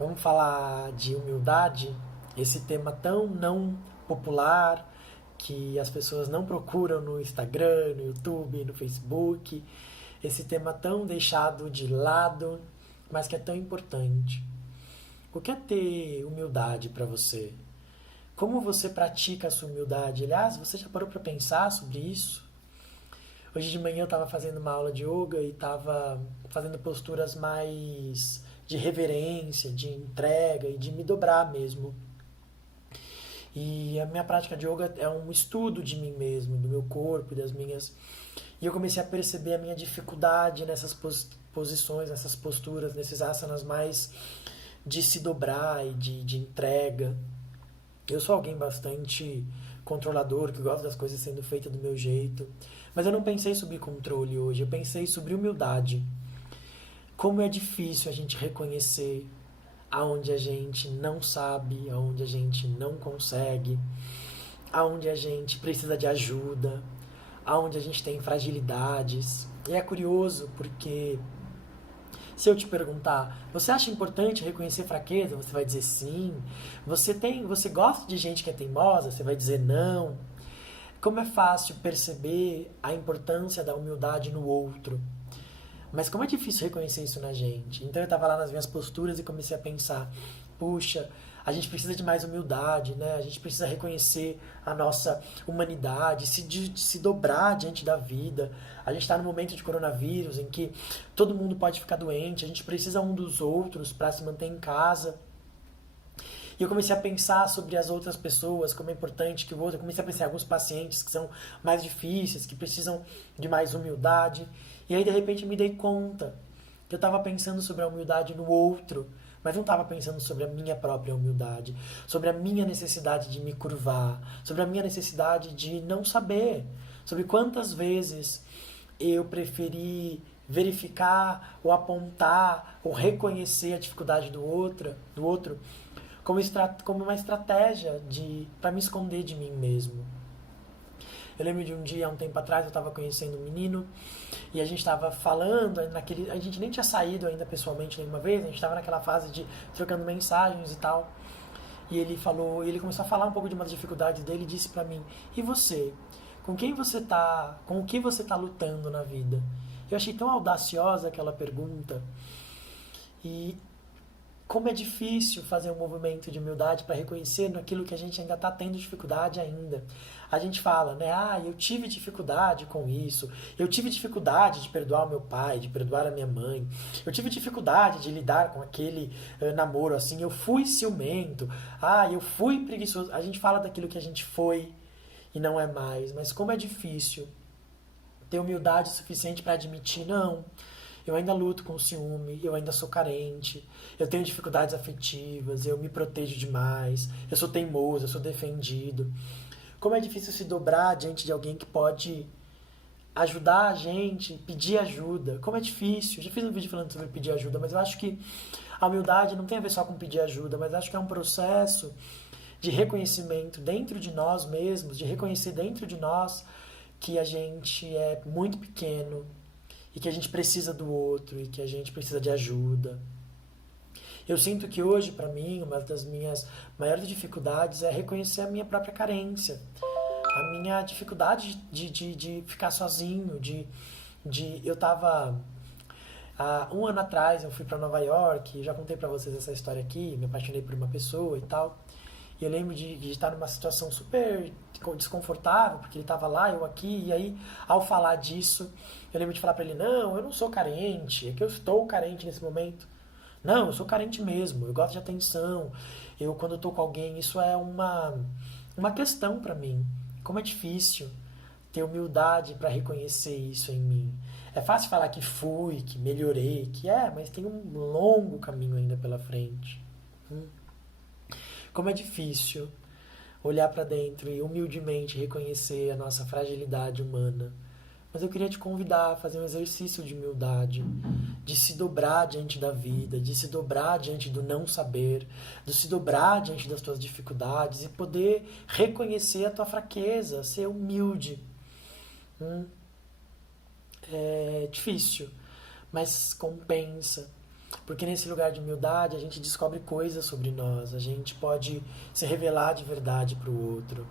Vamos falar de humildade, esse tema tão não popular que as pessoas não procuram no Instagram, no YouTube, no Facebook, esse tema tão deixado de lado, mas que é tão importante. O que é ter humildade para você? Como você pratica a sua humildade? Aliás, você já parou para pensar sobre isso? Hoje de manhã eu estava fazendo uma aula de yoga e estava fazendo posturas mais de reverência, de entrega e de me dobrar mesmo. E a minha prática de yoga é um estudo de mim mesmo, do meu corpo e das minhas. E eu comecei a perceber a minha dificuldade nessas posições, nessas posturas, nesses asanas mais de se dobrar e de entrega. Eu sou alguém bastante controlador, que gosta das coisas sendo feitas do meu jeito. Mas eu não pensei sobre controle hoje, eu pensei sobre humildade. Como é difícil a gente reconhecer aonde a gente não sabe, aonde a gente não consegue, aonde a gente precisa de ajuda, aonde a gente tem fragilidades. E é curioso porque se eu te perguntar, você acha importante reconhecer fraqueza? Você vai dizer sim. Você gosta de gente que é teimosa? Você vai dizer não. Como é fácil perceber a importância da humildade no outro. Mas como é difícil reconhecer isso na gente. Então eu estava lá nas minhas posturas e comecei a pensar, puxa, a gente precisa de mais humildade, né? A gente precisa reconhecer a nossa humanidade, se dobrar diante da vida. A gente está no momento de coronavírus em que todo mundo pode ficar doente, a gente precisa um dos outros para se manter em casa. E eu comecei a pensar sobre as outras pessoas, como é importante que o outro. Eu comecei a pensar em alguns pacientes que são mais difíceis, que precisam de mais humildade. E aí, de repente, me dei conta que eu estava pensando sobre a humildade no outro, mas não estava pensando sobre a minha própria humildade, sobre a minha necessidade de me curvar, sobre a minha necessidade de não saber, sobre quantas vezes eu preferi verificar ou apontar ou reconhecer a dificuldade do outro como uma estratégia para me esconder de mim mesmo. Eu lembro de um dia, há um tempo atrás, eu estava conhecendo um menino e a gente estava falando, a gente nem tinha saído ainda pessoalmente nenhuma vez, a gente estava naquela fase de trocando mensagens e tal. E ele começou a falar um pouco de uma dificuldade dele e disse para mim: "E você? Com o que você tá lutando na vida?" Eu achei tão audaciosa aquela pergunta. E como é difícil fazer um movimento de humildade para reconhecer naquilo que a gente ainda está tendo dificuldade ainda. A gente fala, né? Ah, eu tive dificuldade com isso. Eu tive dificuldade de perdoar o meu pai, de perdoar a minha mãe. Eu tive dificuldade de lidar com aquele namoro assim. Eu fui ciumento. Ah, eu fui preguiçoso. A gente fala daquilo que a gente foi e não é mais. Mas como é difícil ter humildade suficiente para admitir, não, eu ainda luto com o ciúme, eu ainda sou carente, eu tenho dificuldades afetivas, eu me protejo demais, eu sou teimoso, eu sou defendido. Como é difícil se dobrar diante de alguém que pode ajudar a gente, pedir ajuda. Como é difícil. Eu já fiz um vídeo falando sobre pedir ajuda, mas eu acho que a humildade não tem a ver só com pedir ajuda, mas acho que é um processo de reconhecimento dentro de nós mesmos, de reconhecer dentro de nós que a gente é muito pequeno e que a gente precisa do outro e que a gente precisa de ajuda. Eu sinto que hoje, para mim, uma das minhas maiores dificuldades é reconhecer a minha própria carência, a minha dificuldade de ficar sozinho, eu tava há um ano atrás eu fui para Nova York, já contei para vocês essa história aqui, me apaixonei por uma pessoa e tal. E eu lembro de estar numa situação super desconfortável, porque ele estava lá, eu aqui, e aí, ao falar disso, eu lembro de falar para ele: não, eu não sou carente, é que eu estou carente nesse momento. Não, eu sou carente mesmo, eu gosto de atenção, eu quando eu tô com alguém, isso é uma questão para mim. Como é difícil ter humildade para reconhecer isso em mim. É fácil falar que fui, que melhorei, mas tem um longo caminho ainda pela frente. Como é difícil olhar para dentro e humildemente reconhecer a nossa fragilidade humana. Mas eu queria te convidar a fazer um exercício de humildade, de se dobrar diante da vida, de se dobrar diante do não saber, de se dobrar diante das tuas dificuldades e poder reconhecer a tua fraqueza, ser humilde. É difícil, mas compensa. Porque nesse lugar de humildade a gente descobre coisas sobre nós, a gente pode se revelar de verdade para o outro.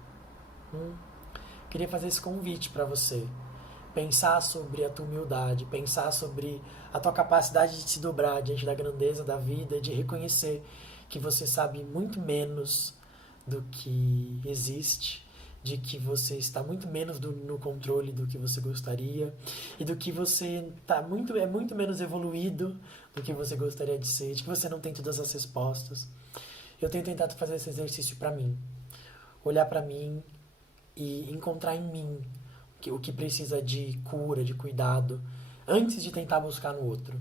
Queria fazer esse convite para você. Pensar sobre a tua humildade, pensar sobre a tua capacidade de se dobrar diante da grandeza da vida e de reconhecer que você sabe muito menos do que existe, de que você está muito menos no controle do que você gostaria e do que você é muito menos evoluído do que você gostaria de ser, de que você não tem todas as respostas. Eu tenho tentado fazer esse exercício para mim, olhar para mim e encontrar em mim o que precisa de cura, de cuidado, antes de tentar buscar no outro.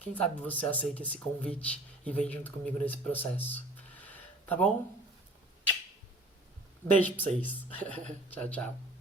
Quem sabe você aceita esse convite e vem junto comigo nesse processo. Tá bom? Beijo pra vocês. Tchau, tchau.